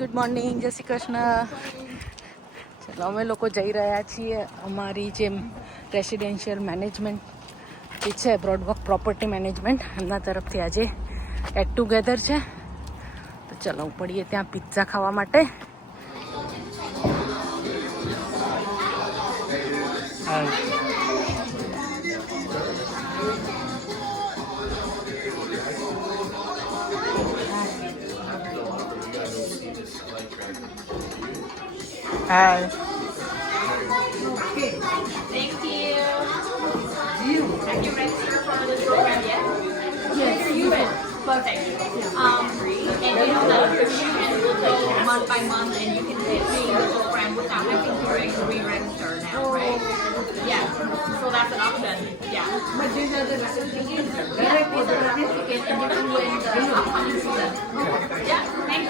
Good morning જય શ્રી કૃષ્ણ. ચલો, અમે લોકો જઈ રહ્યા છીએ અમારી જે રેસિડેન્શિયલ મેનેજમેન્ટ જે છે બ્રોડવર્ક પ્રોપર્ટી મેનેજમેન્ટ એમના તરફથી આજે એટ ટુગેધર છે. તો ચલો પડીએ ત્યાં પિઝા ખાવા માટે. હાય Thank you. Have you registered for this program yet? Yes, you. Perfect. Um, and you know subscription will go month by month and you can pay the program without having to re- re-register now, right? Yeah, so that's an option, yeah. But the certificates. Yeah, the certificates and you. Yeah, thank you.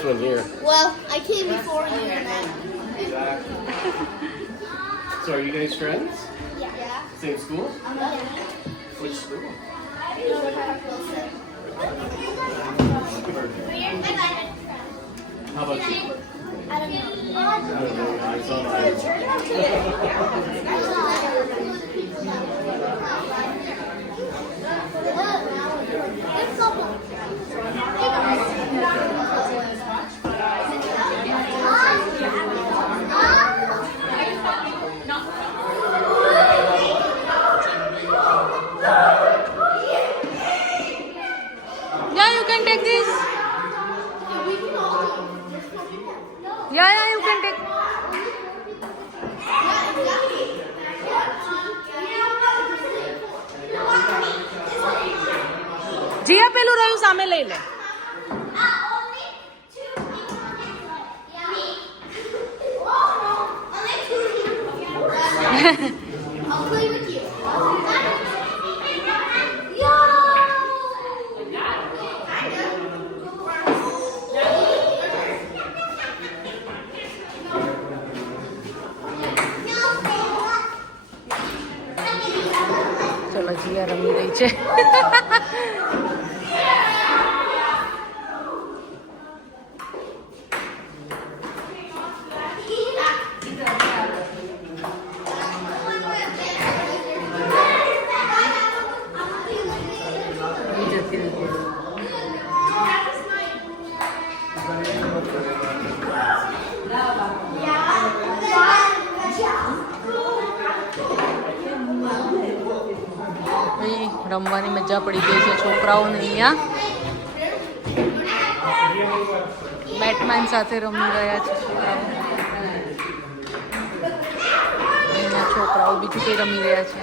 first one here. Well, I came before you and then. So are you guys friends? Yeah. Same school? Yeah. Which school? How about you? I don't know. I don't know. I saw mine. Yeah, રહ્યું સામે લઈ લે I'll play with you. ચલો જીયા રમી રહી છે ભાઈ રમવાની મજા પડી ગઈ છે છોકરાઓને અહીંયા. બેટમેન સાથે રમી રહ્યા છે છોકરાઓ. અહીંયા છોકરાઓ બીજું કંઈ રમી રહ્યા છે.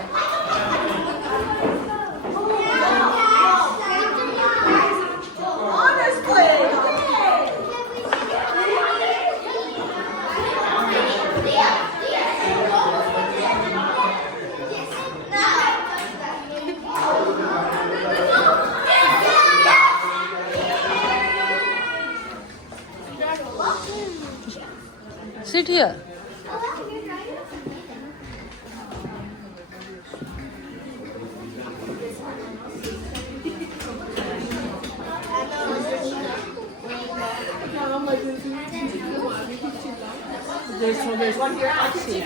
Sit here.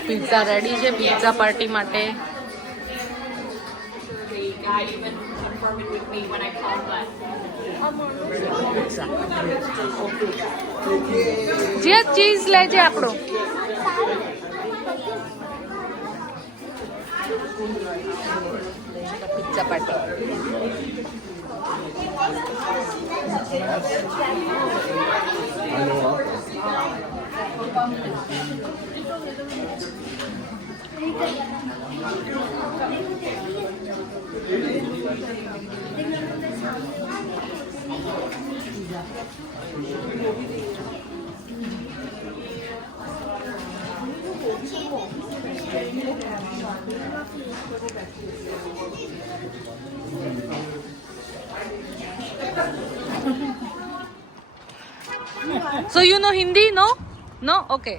પિઝા રેડી છે પિઝા પાર્ટી માટે The guy even confirmed it with me when I called, but જે ચીઝ લેજે આપણો pizza party I know. So you know Hindi no no okay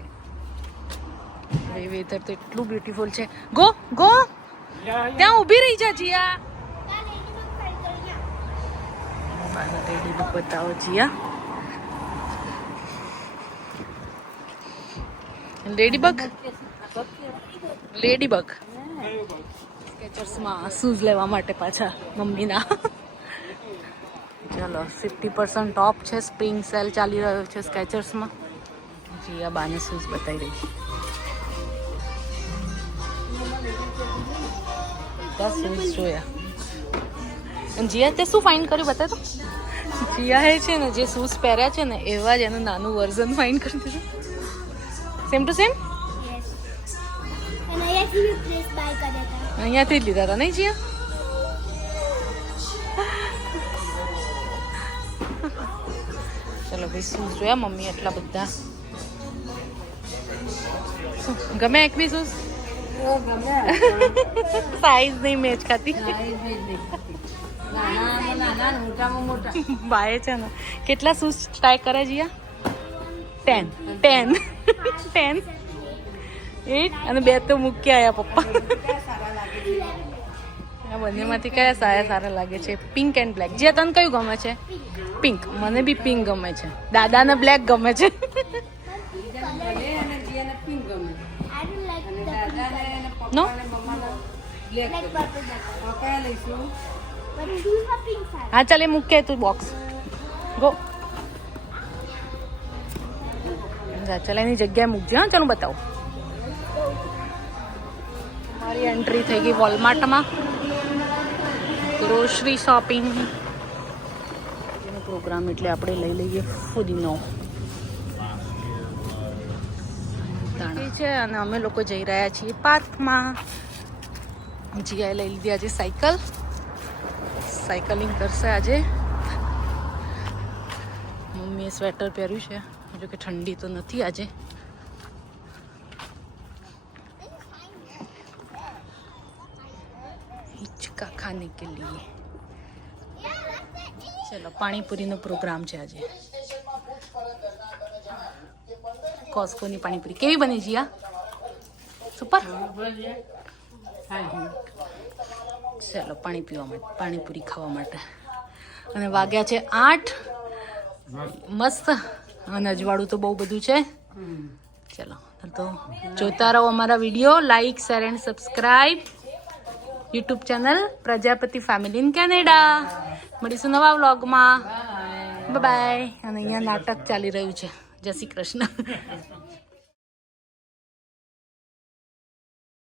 weather તો એટલું બ્યુટીફુલ છે go go ત્યાં ઊભી રહી જા જીયા. રેડી બુક બતાવો જીયા લેડીબગ લેડીબગ સ્કેચર્સમાં શૂઝ લેવા માટે પાછા મમ્મીના. ચલો ફિફ્ટી પર્સન્ટ ટોપ છે સ્પ્રિંગ સેલ ચાલી રહ્યો છે સ્કેચર્સમાં જી આ બાને શૂઝ બતાવી રહી બધા શૂઝ જોયા. અને જીયા તે શું ફાઇન કર્યું બતાવ તો? જીયાએ છે ને જે શૂઝ પહેર્યા છે ને એવા જ એનું નાનું વર્ઝન ફાઇન કરી દીધું. સેમ ટુ સેમ અહીંયાથી જ લીધા હતા નહીં જીયા? ચલો ભાઈ શૂઝ જોયા મમ્મી એટલા બધા. શું, ગમે. એક બી શૂઝ સાઈઝ નહીં મેચ ખાતી બાએ છે ને કેટલા શૂઝ ટ્રાય કરે Jiya? Ten ten ten eight અને બે તો મૂકી આવ્યા પપ્પા. આ બંનેમાંથી કયા સારા સારા લાગે છે? પિંક એન્ડ બ્લેક જે તને કયું ગમે છે? પિંક મને બી પિંક ગમે છે. દાદાને બ્લેક ગમે છે. નો purple. Better. હા, ચાલ મૂકે તું બોક્સ ગો ચાલ, એની જગ્યાએ મૂકજે, હા, ચાલો બતાવો. મારી એન્ટ્રી થઈ ગઈ વોલમાર્ટમાં ગ્રોસરી શોપિંગ એનો પ્રોગ્રામ એટલે આપણે લઈ લઈએ ફુદીનો. છે, અને અમે લોકો જઈ રહ્યા છીએ પાર્કમાં. જીઆઈ લઈ લીધી આજે સાયકલ. સાયકલિંગ કરશે આજે. મમ્મીએ સ્વેટર પહેર્યું છે. જો કે ઠંડી તો નથી આજે. હિચકા ખાને કે લીએ. ચલો, પાણીપુરીનો પ્રોગ્રામ છે આજે. કોસ્કોની પાણીપુરી. કેવી બની જીયા? સુપર? ચલો પાણી પીવા માટે પાણીપુરી ખાવા માટે. અને વાગ્યા છે આઠ. મસ્ત. અને અજવાળું તો બહુ બધું છે. ચલો તો જોતા રહો અમારા video. Like share and subscribe YouTube channel Prajapati family in Canada મળીશું નવા વ્લોગમાં. બાય અને અહીંયા નાટક ચાલી રહ્યું છે. જય શ્રી કૃષ્ણ.